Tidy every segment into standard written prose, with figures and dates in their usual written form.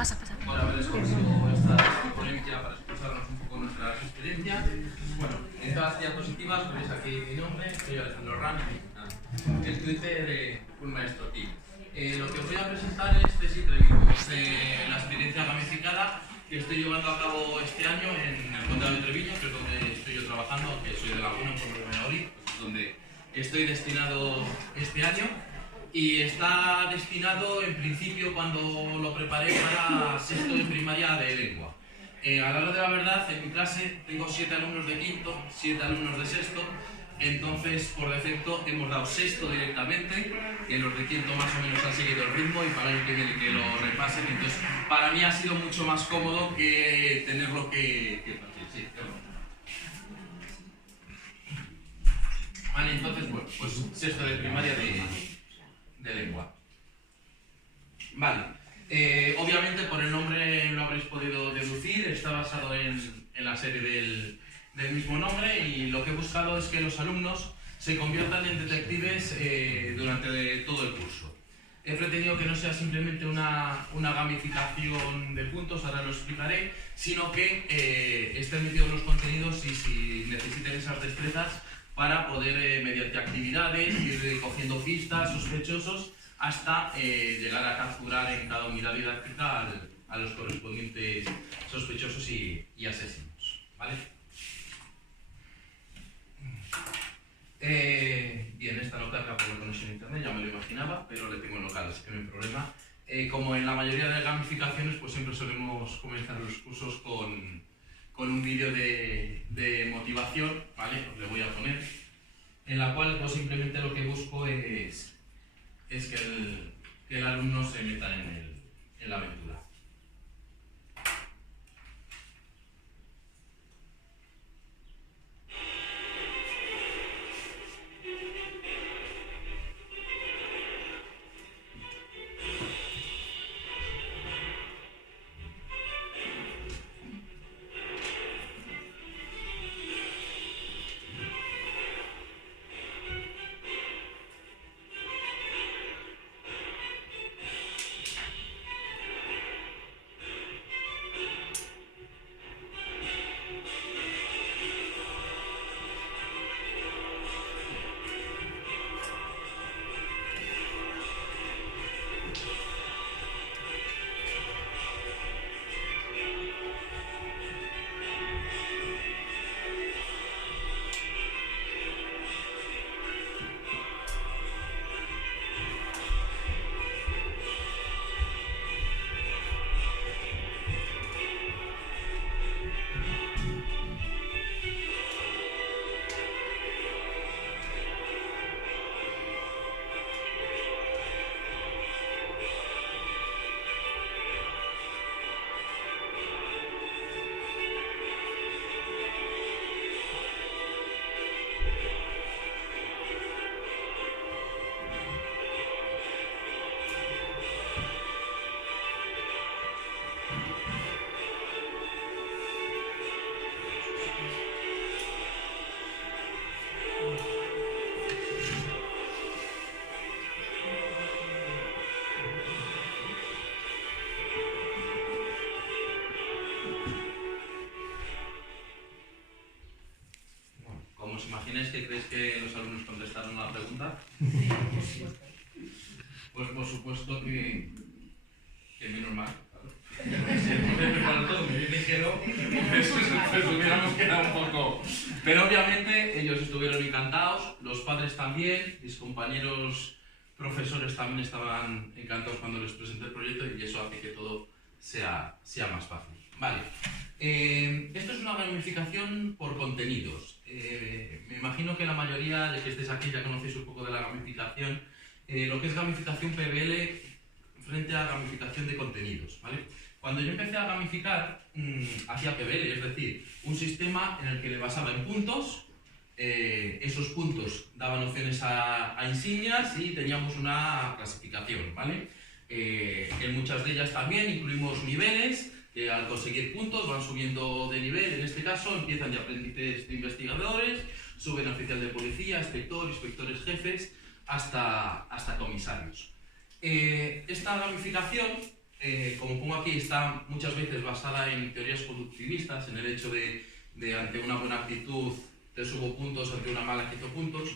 pasa. Por haber escogido esta ponencia para expresarnos un poco nuestras experiencias. Bueno, en todas las diapositivas veis aquí mi nombre, soy Alejandro Rami, el Twitter un maestro TIC. Lo que os voy a presentar es la experiencia gamificada que estoy llevando a cabo este año en el Condado de Treviño, que es donde estoy yo trabajando, que soy de Laguna, un pueblo de Valladolid, pues es donde estoy destinado este año. Y está destinado, en principio, cuando lo preparé, para sexto de primaria de lengua. A la hora de la verdad, en mi clase tengo 7 alumnos de quinto, 7 alumnos de sexto, entonces por defecto hemos dado sexto directamente, que los de quinto más o menos han seguido el ritmo y para el año que viene que lo repasen. Entonces, para mí ha sido mucho más cómodo que tenerlo que partir. Sí, vale, entonces, bueno, pues sexto de primaria de lengua. Vale, obviamente por el nombre lo habréis podido deducir, está basado en la serie del mismo nombre, y lo que he buscado es que los alumnos se conviertan en detectives durante todo el curso. He pretendido que no sea simplemente una gamificación de puntos, ahora lo explicaré, sino que estén metidos los contenidos y si necesiten esas destrezas para poder, mediante actividades, ir cogiendo pistas, sospechosos, hasta llegar a capturar en cada unidad didáctica a los correspondientes sospechosos y asesinos. ¿Vale? Bien, esta no carga por la conexión a internet, ya me lo imaginaba, pero le tengo en local, así que no hay problema. Como en la mayoría de gamificaciones, pues siempre solemos comenzar los cursos con un vídeo de motivación, ¿vale? Os le voy a poner, en la cual pues simplemente lo que busco es que el alumno se meta en la aventura. ¿Imagináis que creéis que los alumnos contestaron a la pregunta? Pues por supuesto que menos mal, claro. Si el profe para todo me dijeron, pues hubiéramos quedado un poco. Pero obviamente ellos estuvieron encantados, los padres también, mis compañeros profesores también estaban encantados cuando les presenté el proyecto, y eso hace que todo sea más fácil. Vale. Esto es una gamificación por contenidos. Me imagino que la mayoría de que estéis aquí ya conocéis un poco de la gamificación, lo que es gamificación PBL frente a gamificación de contenidos, ¿vale? Cuando yo empecé a gamificar, hacía PBL, es decir, un sistema en el que le basaba en puntos, esos puntos daban opciones a insignias y teníamos una clasificación, ¿vale? En muchas de ellas también incluimos niveles, que al conseguir puntos van subiendo de nivel. En este caso empiezan de aprendices de investigadores, suben a oficial de policía, inspector, inspectores jefes, hasta comisarios. Esta gamificación como pongo aquí, está muchas veces basada en teorías conductivistas, en el hecho de ante una buena actitud te subo puntos, ante una mala quito puntos.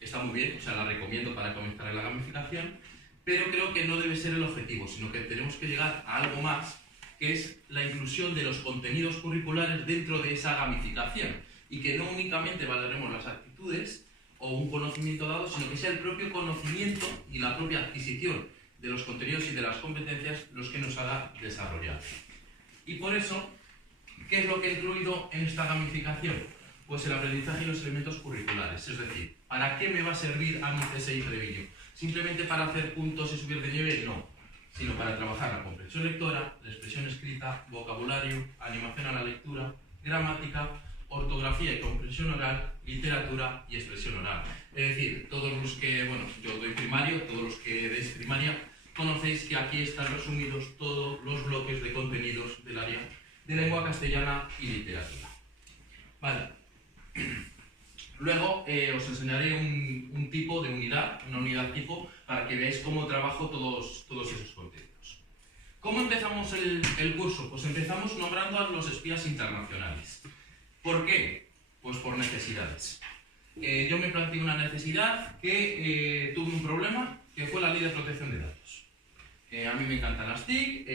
Está muy bien, o sea, la recomiendo para comenzar en la gamificación, pero creo que no debe ser el objetivo, sino que tenemos que llegar a algo más, que es la inclusión de los contenidos curriculares dentro de esa gamificación, y que no únicamente valoremos las actitudes o un conocimiento dado, sino que sea el propio conocimiento y la propia adquisición de los contenidos y de las competencias los que nos haga desarrollar. Y por eso, ¿qué es lo que he incluido en esta gamificación? Pues el aprendizaje y los elementos curriculares. Es decir, ¿para qué me va a servir a mi CSI Treviño? ¿Simplemente para hacer puntos y subir de nivel? No, sino para trabajar la comprensión lectora, la expresión escrita, vocabulario, animación a la lectura, gramática, ortografía y comprensión oral, literatura y expresión oral. Es decir, todos los que, bueno, yo doy primario, todos los que deis primaria, conocéis que aquí están resumidos todos los bloques de contenidos del área de lengua castellana y literatura. Vale. Luego os enseñaré un tipo de unidad, una unidad tipo, para que veáis cómo trabajo todos esos contenidos. ¿Cómo empezamos el curso? Pues empezamos nombrando a los espías internacionales. ¿Por qué? Pues por necesidades. Yo me planteé una necesidad que tuve un problema, que fue la ley de protección de datos. A mí me encantan las TIC,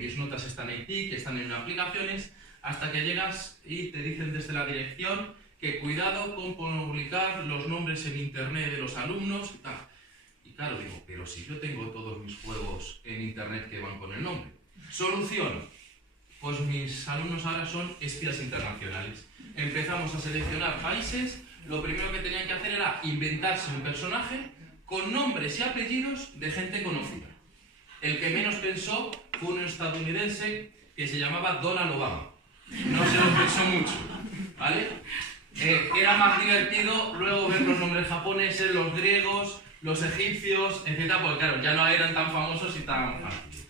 mis notas están en TIC, están en aplicaciones, hasta que llegas y te dicen desde la dirección que cuidado con publicar los nombres en internet de los alumnos y tal. Y claro, digo, pero si yo tengo todos mis juegos en internet que van con el nombre. Solución. Pues mis alumnos ahora son espías internacionales. Empezamos a seleccionar países, lo primero que tenían que hacer era inventarse un personaje con nombres y apellidos de gente conocida. El que menos pensó fue un estadounidense que se llamaba Donald Obama. No se lo pensó mucho, ¿vale? Era más divertido luego ver los nombres japoneses, los griegos, los egipcios, etc. Porque claro, ya no eran tan famosos y tan fáciles.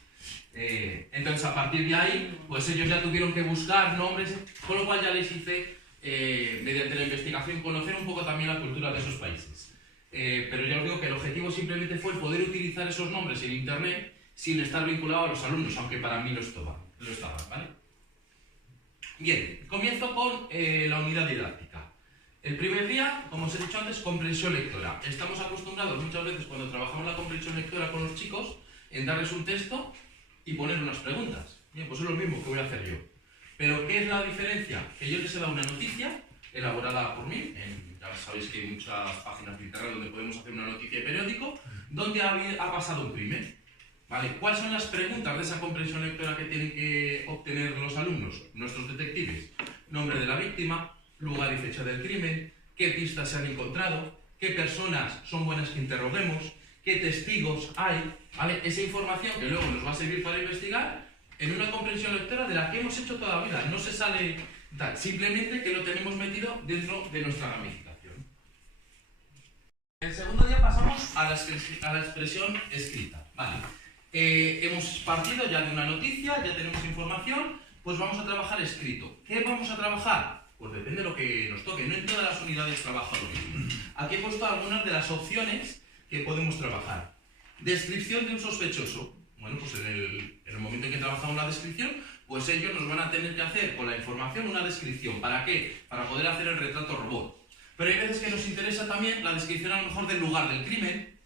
Entonces a partir de ahí, pues ellos ya tuvieron que buscar nombres, con lo cual ya les hice, mediante la investigación, conocer un poco también la cultura de esos países. Pero ya os digo que el objetivo simplemente fue el poder utilizar esos nombres en internet sin estar vinculado a los alumnos, aunque para mí lo estaban, ¿vale? Bien, comienzo con la unidad didáctica. El primer día, como os he dicho antes, comprensión lectora. Estamos acostumbrados muchas veces cuando trabajamos la comprensión lectora con los chicos en darles un texto y poner unas preguntas. Bien, pues es lo mismo que voy a hacer yo. Pero ¿qué es la diferencia? Que yo les he dado una noticia elaborada por mí, ya sabéis que hay muchas páginas de internet donde podemos hacer una noticia de periódico, donde ha pasado un crimen. ¿Vale? ¿Cuáles son las preguntas de esa comprensión lectora que tienen que obtener los alumnos, nuestros detectives? Nombre de la víctima, lugar y fecha del crimen, qué pistas se han encontrado, qué personas son buenas que interroguemos, qué testigos hay, ¿vale? Esa información que luego nos va a servir para investigar en una comprensión lectora de la que hemos hecho toda la vida. No se sale tal, simplemente que lo tenemos metido dentro de nuestra gamificación. El segundo día pasamos a la expresión escrita. Vale. Hemos partido ya de una noticia, ya tenemos información, pues vamos a trabajar escrito. ¿Qué vamos a trabajar? Pues depende de lo que nos toque, no en todas las unidades trabajo lo mismo. Aquí he puesto algunas de las opciones que podemos trabajar. Descripción de un sospechoso. Bueno, pues en el momento en que trabajamos la descripción, pues ellos nos van a tener que hacer con la información una descripción. ¿Para qué? Para poder hacer el retrato robot. Pero hay veces que nos interesa también la descripción a lo mejor del lugar del crimen,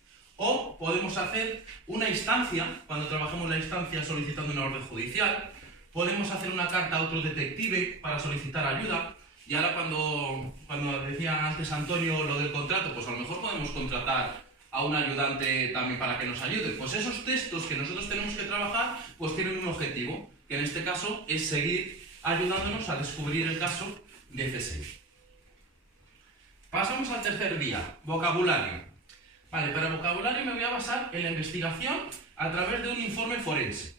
o podemos hacer una instancia, cuando trabajemos la instancia solicitando una orden judicial, podemos hacer una carta a otro detective para solicitar ayuda, y ahora cuando decía antes Antonio lo del contrato, pues a lo mejor podemos contratar a un ayudante también para que nos ayude. Pues esos textos que nosotros tenemos que trabajar, pues tienen un objetivo, que en este caso es seguir ayudándonos a descubrir el caso de CSI. Pasamos al tercer día, vocabulario. Vale, para vocabulario me voy a basar en la investigación a través de un informe forense.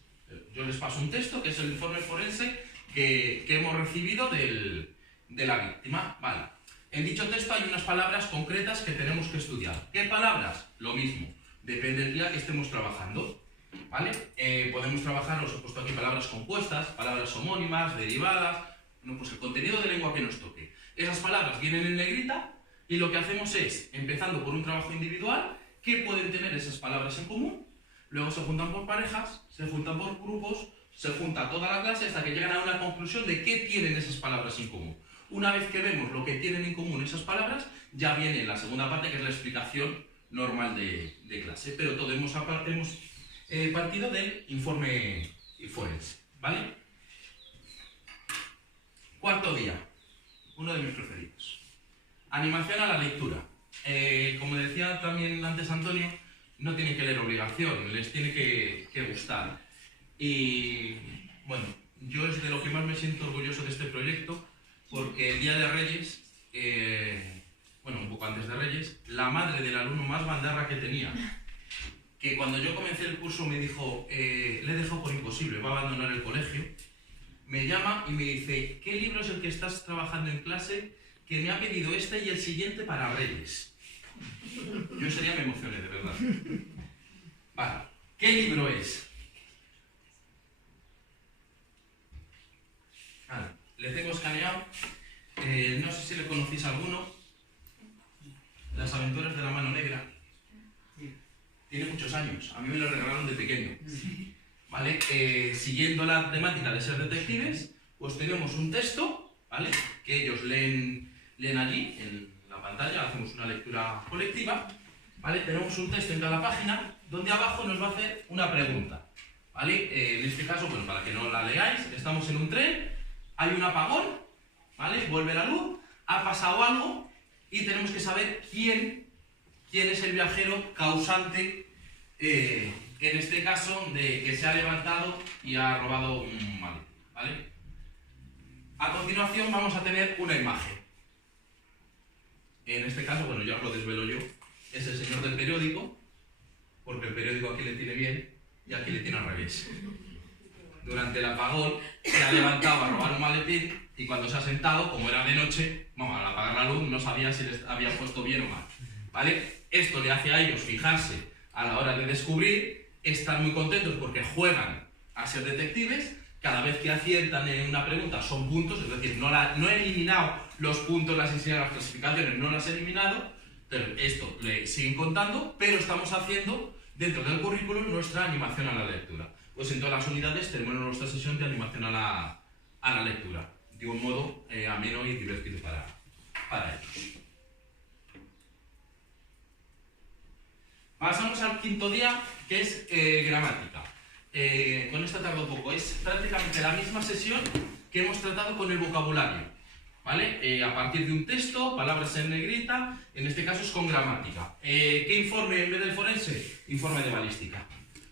Yo les paso un texto, que es el informe forense que hemos recibido de la víctima. Vale. En dicho texto hay unas palabras concretas que tenemos que estudiar. ¿Qué palabras? Lo mismo. Depende del día que estemos trabajando. ¿Vale? Podemos trabajar, os he puesto aquí palabras compuestas, palabras homónimas, derivadas. Bueno, pues el contenido de lengua que nos toque. Esas palabras vienen en negrita. Y lo que hacemos es, empezando por un trabajo individual, ¿qué pueden tener esas palabras en común? luego se juntan por parejas, se juntan por grupos, se junta toda la clase hasta que llegan a una conclusión de qué tienen esas palabras en común. Una vez que vemos lo que tienen en común esas palabras, ya viene la segunda parte, que es la explicación normal de clase. Pero todo hemos partido del informe forense, ¿vale? Cuarto día, uno de mis preferidos. Animación a la lectura. Como decía también antes Antonio, no tienen que leer obligación, les tiene que gustar. Y bueno, yo es de lo que más me siento orgulloso de este proyecto, porque el día de Reyes, bueno, un poco antes de Reyes, la madre del alumno más bandarra que tenía, que cuando yo comencé el curso me dijo, le he dejado por imposible, va a abandonar el colegio, me llama y me dice, ¿qué libro es el que estás trabajando en clase que me ha pedido este y el siguiente para Reyes? Yo ese día me emocioné, de verdad. Vale, ¿qué libro es? Vale, le tengo escaneado, no sé si le conocéis alguno, Las aventuras de la mano negra. Tiene muchos años, a mí me lo regalaron de pequeño. ¿Vale? Siguiendo la temática de ser detectives, pues tenemos un texto, ¿vale? Que ellos leen allí, en la pantalla, hacemos una lectura colectiva, ¿vale? Tenemos un texto en cada página, donde abajo nos va a hacer una pregunta, ¿vale? En este caso, bueno, para que no la leáis, estamos en un tren, hay un apagón, ¿vale? Vuelve la luz, ha pasado algo, y tenemos que saber quién es el viajero causante, en este caso, de que se ha levantado y ha robado un maletín, ¿vale? A continuación vamos a tener una imagen. En este caso, bueno, ya os lo desvelo yo, es el señor del periódico, porque el periódico aquí le tiene bien y aquí le tiene al revés. Durante el apagón se ha levantado a robar un maletín y cuando se ha sentado, como era de noche, bueno, al apagar la luz no sabía si les había puesto bien o mal, ¿vale? Esto le hace a ellos fijarse a la hora de descubrir, estar muy contentos porque juegan a ser detectives, cada vez que aciertan en una pregunta son puntos, es decir, no he eliminado los puntos, las enseñanzas, las clasificaciones, no las he eliminado, pero esto le siguen contando, pero estamos haciendo dentro del currículum nuestra animación a la lectura. Pues en todas las unidades tenemos nuestra sesión de animación a la lectura, de un modo ameno y divertido para ellos. Pasamos al quinto día, que es gramática. Con esta tardo poco. Es prácticamente la misma sesión que hemos tratado con el vocabulario, ¿vale? A partir de un texto, palabras en negrita, en este caso es con gramática. ¿Qué informe en vez del forense? Informe de balística.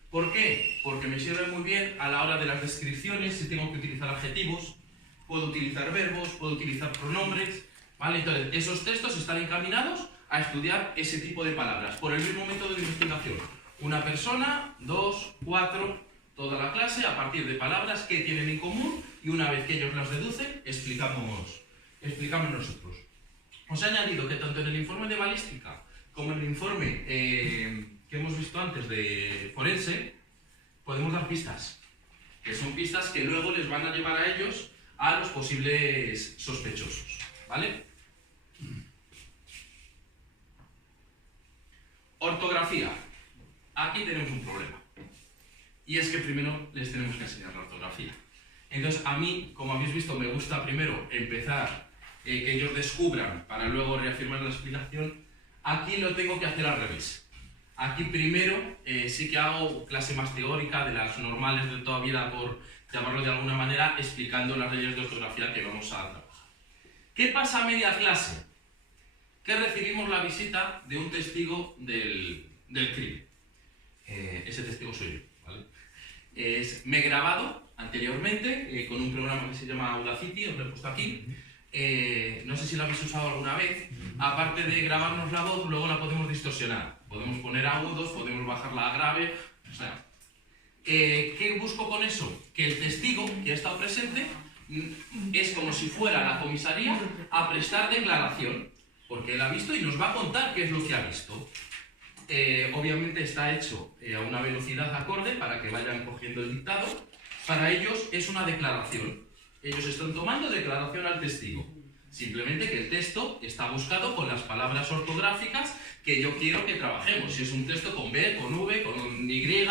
¿Por qué? Porque me sirve muy bien a la hora de las descripciones, si tengo que utilizar adjetivos, puedo utilizar verbos, puedo utilizar pronombres, ¿vale? Entonces, esos textos están encaminados a estudiar ese tipo de palabras, por el mismo método de investigación. Una persona, 2, 4, toda la clase, a partir de palabras que tienen en común, y una vez que ellos las deducen, explicamos nosotros. Os he añadido que tanto en el informe de balística, como en el informe que hemos visto antes de forense, podemos dar pistas, que son pistas que luego les van a llevar a ellos a los posibles sospechosos, ¿vale? Ortografía. Aquí tenemos un problema. Y es que primero les tenemos que enseñar la ortografía. Entonces, a mí, como habéis visto, me gusta primero empezar, que ellos descubran, para luego reafirmar la explicación. Aquí lo tengo que hacer al revés. Aquí primero sí que hago clase más teórica, de las normales de toda vida, por llamarlo de alguna manera, explicando las leyes de ortografía que vamos a trabajar. ¿Qué pasa a media clase? Que recibimos la visita de un testigo del crimen. Ese testigo soy yo, ¿vale? Me he grabado anteriormente con un programa que se llama Audacity, os lo he puesto aquí. No sé si lo habéis usado alguna vez. Aparte de grabarnos la voz, luego la podemos distorsionar. Podemos poner agudos, podemos bajarla a grave. O sea, ¿qué busco con eso? Que el testigo que ha estado presente es como si fuera a la comisaría a prestar declaración. Porque él ha visto y nos va a contar qué es lo que ha visto. Obviamente está hecho a una velocidad acorde para que vayan cogiendo el dictado. Para ellos es una declaración. Ellos están tomando declaración al testigo. Simplemente que el texto está buscado con las palabras ortográficas que yo quiero que trabajemos. Si es un texto con B, con V, con Y,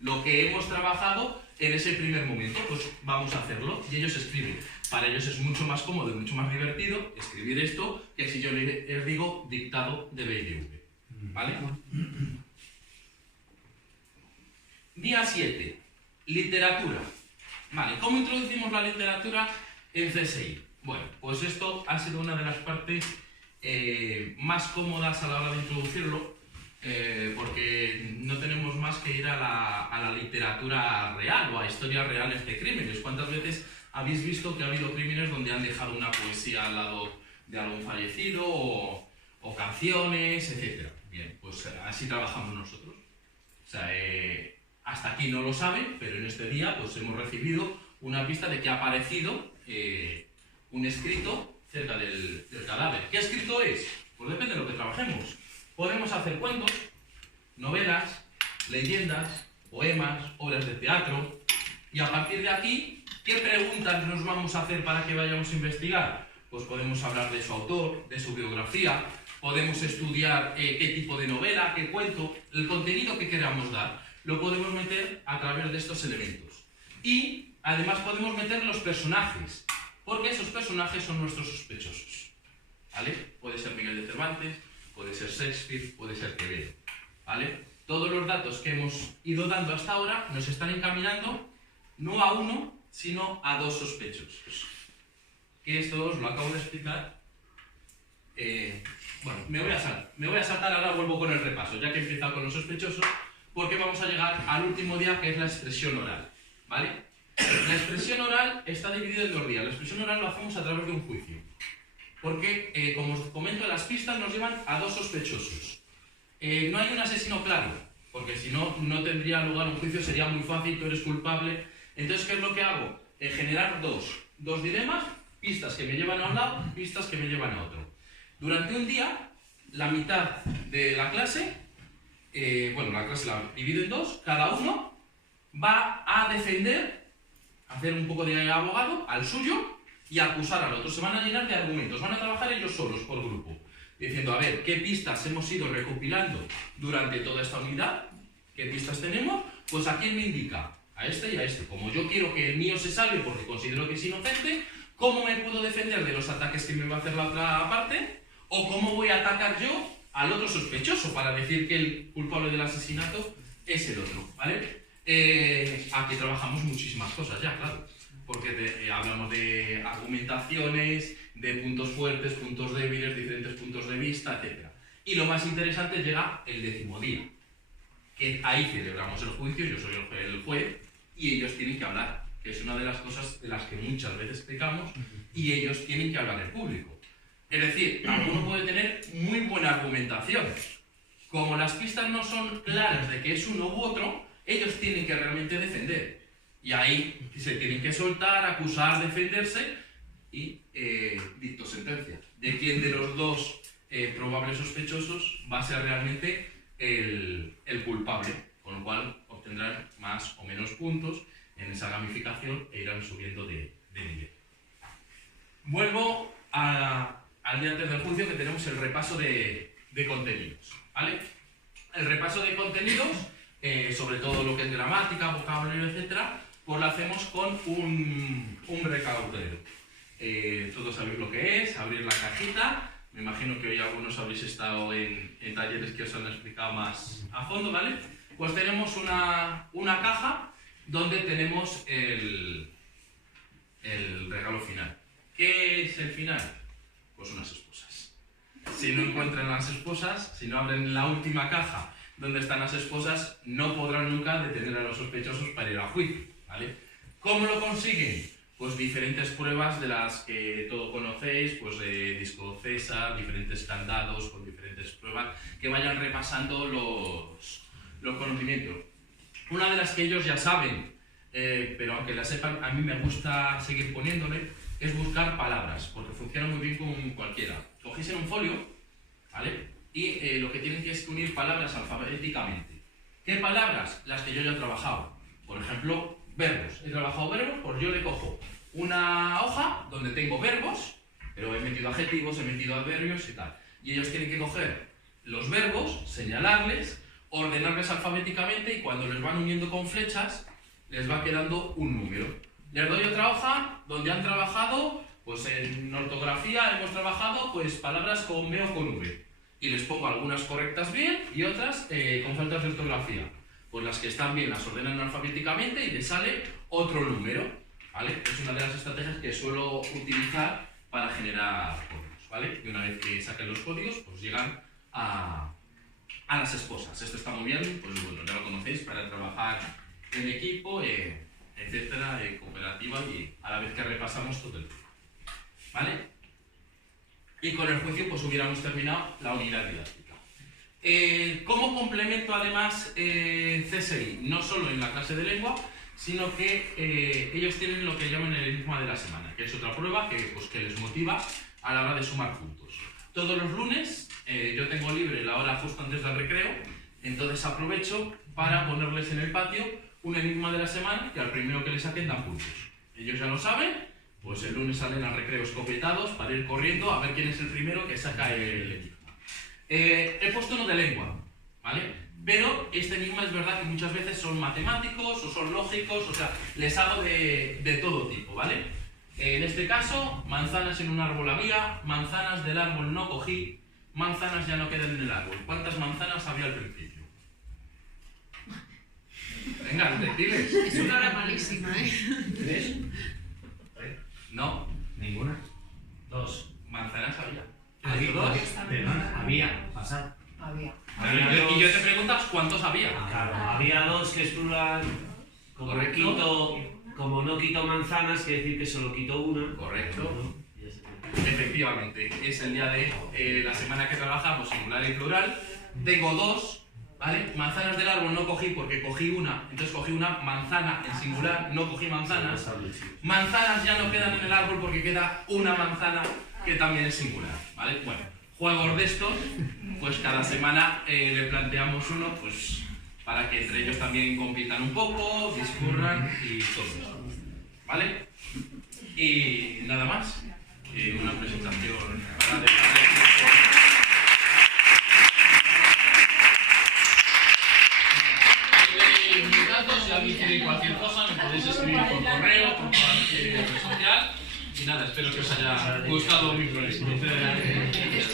lo que hemos trabajado en ese primer momento, pues vamos a hacerlo y ellos escriben. Para ellos es mucho más cómodo y mucho más divertido escribir esto que si yo les digo dictado de B y de V. ¿Vale? Día 7. Literatura. Vale, ¿cómo introducimos la literatura en CSI? Bueno, pues esto ha sido una de las partes más cómodas a la hora de introducirlo, porque no tenemos más que ir a la literatura real o a historias reales de crímenes. ¿Cuántas veces habéis visto que ha habido crímenes donde han dejado una poesía al lado de algún fallecido o canciones, etcétera? Bien, pues así trabajamos nosotros. O sea, hasta aquí no lo saben, pero en este día pues hemos recibido una pista de que ha aparecido un escrito cerca del cadáver. ¿Qué escrito es? Pues depende de lo que trabajemos. Podemos hacer cuentos, novelas, leyendas, poemas, obras de teatro, y a partir de aquí, ¿qué preguntas nos vamos a hacer para que vayamos a investigar? Pues podemos hablar de su autor, de su biografía, podemos estudiar qué tipo de novela, qué cuento, el contenido que queramos dar, lo podemos meter a través de estos elementos. Y además podemos meter los personajes, porque esos personajes son nuestros sospechosos. ¿Vale? Puede ser Miguel de Cervantes, puede ser Shakespeare, puede ser Quevedo. ¿Vale? Todos los datos que hemos ido dando hasta ahora nos están encaminando no a uno, sino a dos sospechosos. Que esto os lo acabo de explicar. Bueno, me voy a saltar, ahora vuelvo con el repaso, ya que he empezado con los sospechosos, porque vamos a llegar al último día, que es la expresión oral. ¿Vale? La expresión oral está dividida en 2 días. La expresión oral lo hacemos a través de un juicio. Porque, como os comento, las pistas nos llevan a 2 sospechosos. No hay un asesino claro, porque si no, no tendría lugar un juicio, sería muy fácil, tú eres culpable. Entonces, ¿qué es lo que hago? Generar dos dilemas, pistas que me llevan a un lado, pistas que me llevan a otro. Durante un día, la mitad de la clase, la clase la divido en 2, cada uno va a defender, hacer un poco de abogado al suyo y acusar al otro. Se van a llenar de argumentos, van a trabajar ellos solos por grupo, diciendo, a ver, ¿qué pistas hemos ido recopilando durante toda esta unidad? ¿Qué pistas tenemos? Pues a quién me indica, a este y a este. Como yo quiero que el mío se salve porque considero que es inocente, ¿cómo me puedo defender de los ataques que me va a hacer la otra parte? ¿O cómo voy a atacar yo al otro sospechoso para decir que el culpable del asesinato es el otro? ¿Vale? Aquí trabajamos muchísimas cosas ya, claro, porque hablamos de argumentaciones, de puntos fuertes, puntos débiles, diferentes puntos de vista, etc. Y lo más interesante llega el 10º día, que ahí celebramos el juicio, yo soy el juez, y ellos tienen que hablar, que es una de las cosas de las que muchas veces pecamos, y ellos tienen que hablar en público. Es decir, alguno puede tener muy buena argumentación. Como las pistas no son claras de que es uno u otro, ellos tienen que realmente defender. Y ahí se tienen que soltar, acusar, defenderse y dicto sentencia. De quién de los 2 probables sospechosos va a ser realmente el culpable, con lo cual obtendrán más o menos puntos en esa gamificación e irán subiendo de nivel. Vuelvo al día antes del juicio, que tenemos el repaso de contenidos. ¿Vale? El repaso de contenidos, sobre todo lo que es gramática, vocabulario, etc., pues lo hacemos con un recaudadero. Todos sabéis lo que es, abrir la cajita. Me imagino que hoy algunos habréis estado en talleres que os han explicado más a fondo, ¿vale? Pues tenemos una caja donde tenemos el regalo final. ¿Qué es el final? Pues unas esposas. Si no encuentran las esposas, si no abren la última caja donde están las esposas, no podrán nunca detener a los sospechosos para ir a juicio, ¿vale? ¿Cómo lo consiguen? Pues diferentes pruebas de las que todos conocéis, pues de disco César, diferentes candados con diferentes pruebas que vayan repasando los conocimientos. Una de las que ellos ya saben, pero aunque la sepan, a mí me gusta seguir poniéndole, es buscar palabras, porque funciona muy bien con cualquiera. Cogéis en un folio, ¿vale? Y lo que tienen que es unir palabras alfabéticamente. ¿Qué palabras? Las que yo ya he trabajado. Por ejemplo, verbos. He trabajado verbos, pues yo le cojo una hoja donde tengo verbos, pero he metido adjetivos, he metido adverbios y tal. Y ellos tienen que coger los verbos, señalarles, ordenarles alfabéticamente y cuando les van uniendo con flechas, les va quedando un número. Les doy otra hoja donde han trabajado, pues en ortografía hemos trabajado pues palabras con B o con V. Y les pongo algunas correctas bien y otras con faltas de ortografía. Pues las que están bien las ordenan alfabéticamente y les sale otro número, ¿vale? Es una de las estrategias que suelo utilizar para generar códigos, ¿vale? Y una vez que saquen los códigos, pues llegan a las esposas. Esto está muy bien, pues bueno, ya lo conocéis, para trabajar en equipo, etcétera, cooperativa y a la vez que repasamos todo el tiempo, ¿vale? Y con el juicio pues hubiéramos terminado la unidad didáctica. Como complemento además CSI, no solo en la clase de lengua, sino que ellos tienen lo que llaman el enigma de la semana, que es otra prueba que les motiva a la hora de sumar puntos. Todos los lunes yo tengo libre la hora justo antes del recreo, entonces aprovecho para ponerles en el patio un enigma de la semana y al primero que le saquen dan puntos. Ellos ya lo saben, pues el lunes salen al recreo escopetados para ir corriendo a ver quién es el primero que saca el enigma. He puesto uno de lengua, ¿vale? Pero este enigma es verdad que muchas veces son matemáticos o son lógicos, o sea, les hago de todo tipo, ¿vale? En este caso, manzanas en un árbol había, manzanas del árbol no cogí, manzanas ya no quedan en el árbol. ¿Cuántas manzanas había al principio? Venga, detectives. Es una hora malísima, ¿eh? ¿Tres? No, Ninguna. Dos. manzanas había. Había Dos. Había. Pasar. Había. Y yo te preguntas cuántos había. Claro, había dos que es plural, Correcto. como no quito manzanas, quiere decir que solo quito una. Correcto. ¿No? Y ya se puede. Efectivamente, es el día de la semana que trabajamos singular y plural. Tengo dos, ¿vale? Manzanas del árbol no cogí porque cogí una, entonces cogí una manzana en singular, no cogí manzanas. Manzanas ya no quedan en el árbol porque queda una manzana que también es singular, ¿vale? Bueno, juegos de estos, pues cada semana le planteamos uno, pues para que entre ellos también compitan un poco, discurran y todo eso, ¿vale? Y nada más, una presentación para dejarles mis datos. Si alguien quiere cualquier cosa me podéis escribir por correo, por cualquier red social y nada, espero que os haya gustado mi proyecto.